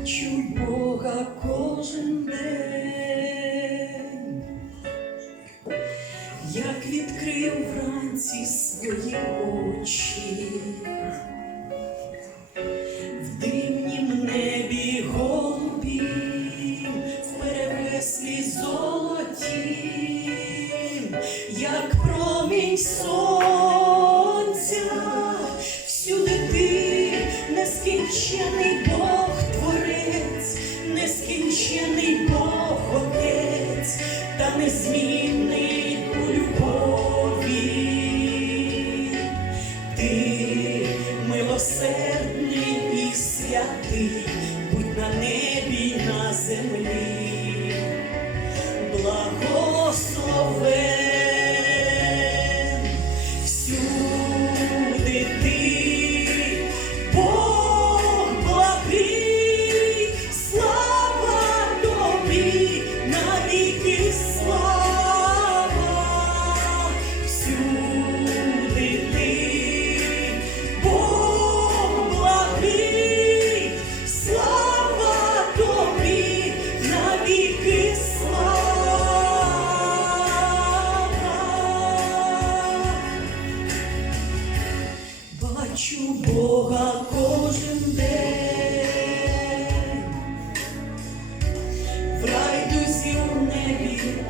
бачу Бога кожен день, як відкрив вранці свої очі. незмінний у любові, ти милосердний і святий, будь на них.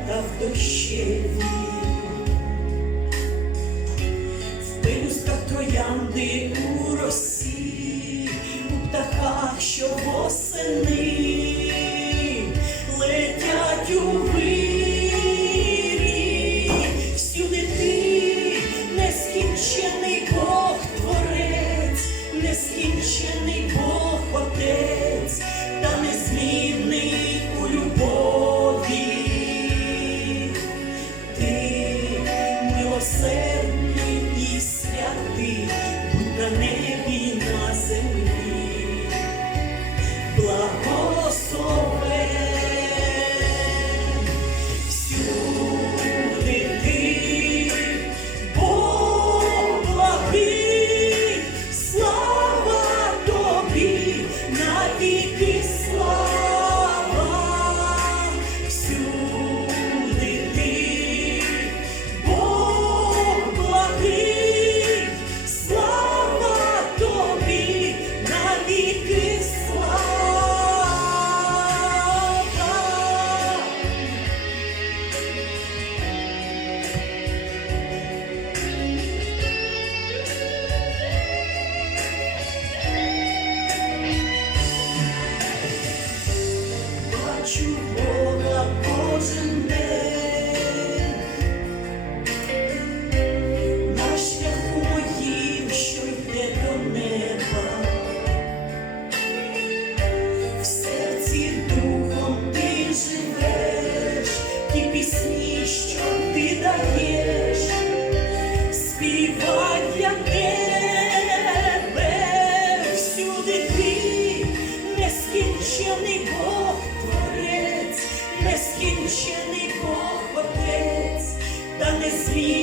та в дощині, в пилюстах троянди у росі, у птахах, що восени летять у вирі, всюди ти нескінчений Бог творець. see.